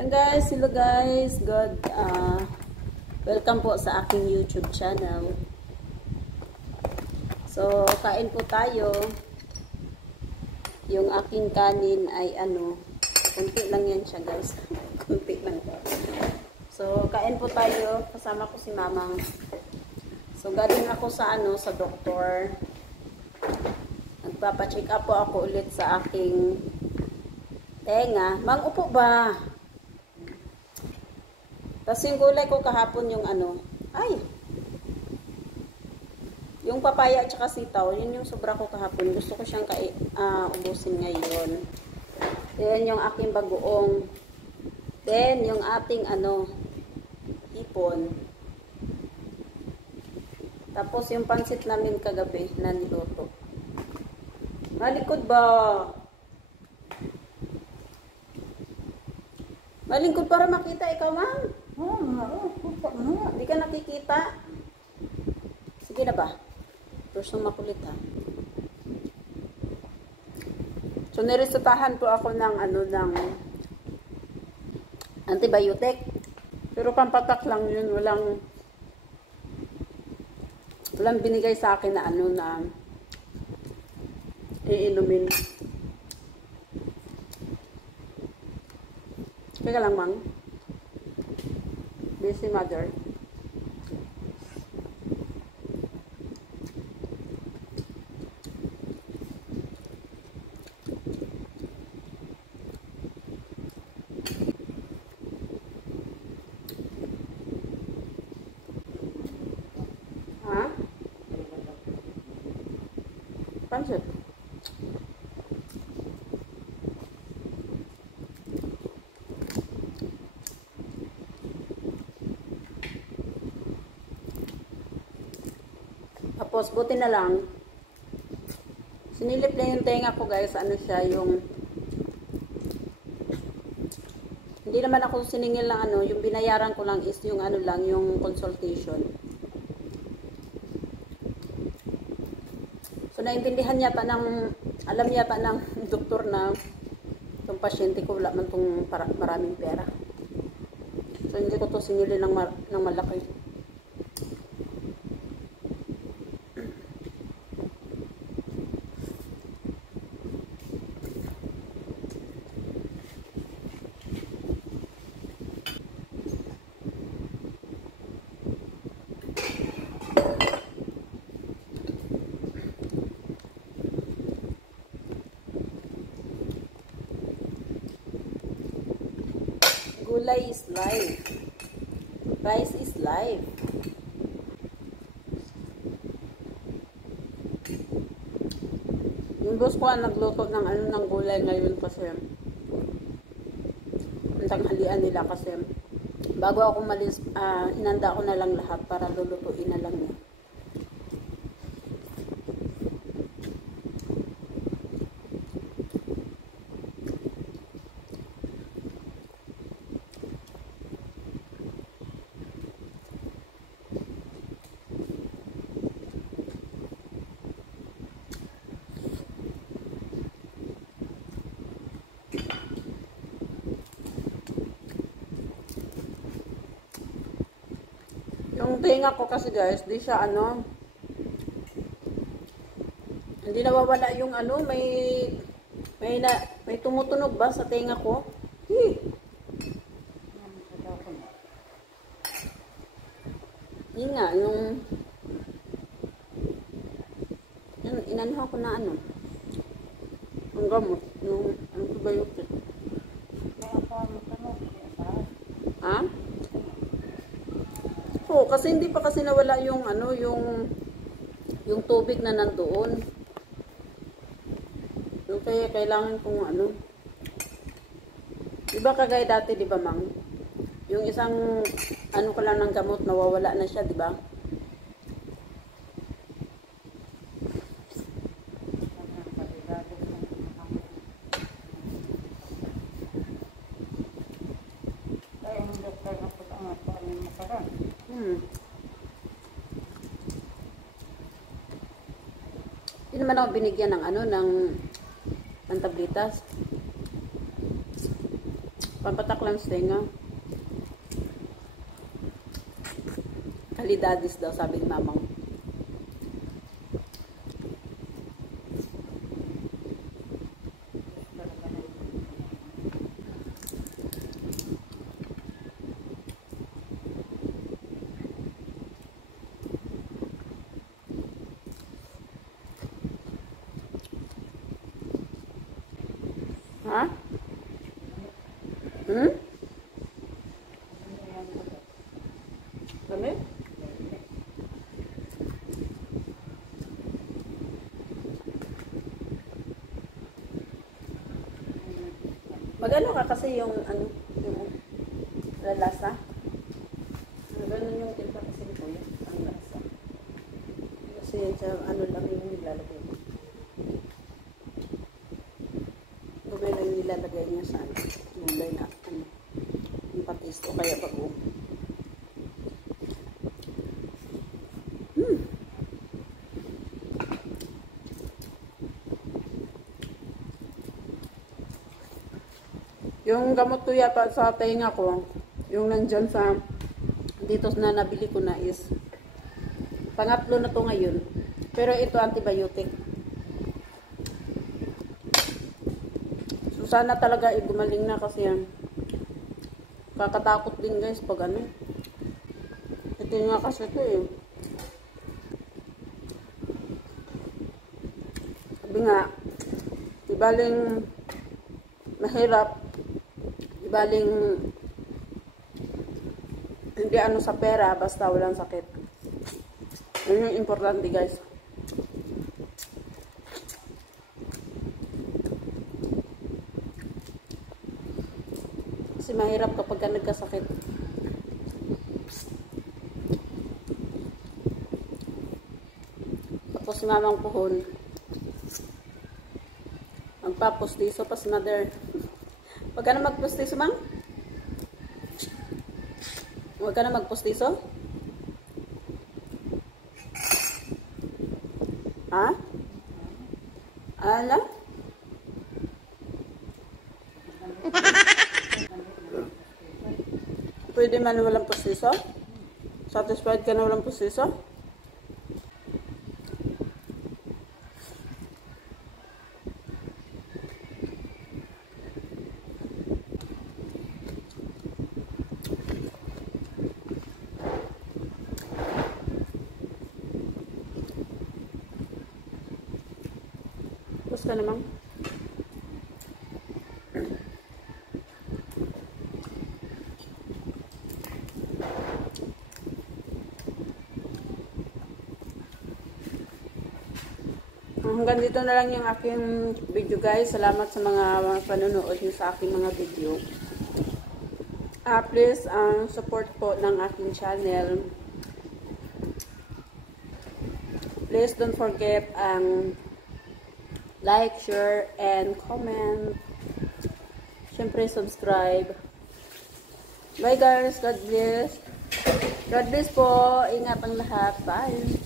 Yan guys, hello guys. Good welcome po sa aking YouTube channel. So, kain po tayo. Yung aking kanin ay kunti lang yan siya guys. Kunti lang po. So, kain po tayo. Kasama ko si Mamang. So, galing ako sa sa doktor. Nagpapa-check up po ako ulit sa aking tenga. Mang, upo ba? Tapos yung gulay ko kahapon yung yung papaya at saka sitaw, yun yung sobra ko kahapon. Gusto ko siyang ubusin ngayon. Then yung aking bagoong. Then yung ating ipon. Tapos yung pansit namin kagabi na niluto. Malikod ba? Malingkod para makita ikaw, Mang. Hindi ka nakikita. Sige na ba? Terus nung makulit ha. So niresetahan po ako ng ng antibiotic. Pero pampatak lang yun, walang binigay sa akin na na iinumin. Teka lang, Mang. Busy mother. Ha? Pansit. Tapos, buti na lang, sinilip na yung tenga ko guys, siya, hindi naman ako siningil lang yung binayaran ko lang is yung lang, yung consultation. So, naintindihan yata alam yata ng doktor na itong pasyente ko wala man itong maraming pera. So, hindi ko to sinilin ng malaki. Gulay is life. Rice is life. Yung boss ko nagluto ng gulay ngayon kasi ang tanghalian nila kasi bago ako malis, hinanda ko na lang lahat para lulutuin na lang niya. Yung tenga ko kasi guys, di siya hindi nawawala yung may tumutunog ba sa tenga ko? Yun nga, yung inanho ko na ang gamot, yung antibiotic. Ha? Oo, kasi hindi pa kasi nawala yung yung tubig na nandoon. So, kaya kailangan kong diba kagaya dati, diba Mang? Yung isang ko lang ng gamot, nawawala na siya, diba? Hindi naman ako binigyan ng ng tablitas. Pampatak lang sa tenga. Kalidadis daw, sabi ni mamang. Ha? Hmm? Kami? Magano ka kasi yung ano, yung lalasa. Ganun yung timpla kasi ni Kuya, ang lasa. Kasi sa ano lang yung nilalagay mo. Gulay lang yung nilalagay niya sa ano, gulay na ano, yung patis o kaya bago. Yung gamot ko yata sa tenga ko, yung nandyan sa, dito na nabili ko na is, pangatlo na to ngayon. Pero ito antibiotic. So sana talaga gumaling na kasi yan. Kakatakot din guys pag ano. Ito nga kasi ito eh. Sabi nga, ibaling mahirap, ibaling hindi ano sa pera, basta walang sakit. Yun yung importante guys. Kasi mahirap kapag ka nagkasakit. Tapos mamang puhon. Magpapostiso pas mother. Huwag ka na magpostiso, mang? Huwag ka na magpostiso? Ha? Ala? Pwede man walang postiso? Satisfied ka na walang postiso? Tapos ka namang. Hanggang dito na lang yung aking video guys. Salamat sa mga panonood nyo sa aking mga video. Please support po ng aking channel. Please don't forget like, share, and comment. Siyempre, subscribe. Bye guys. God bless. God bless po. Ingat ang lahat. Bye.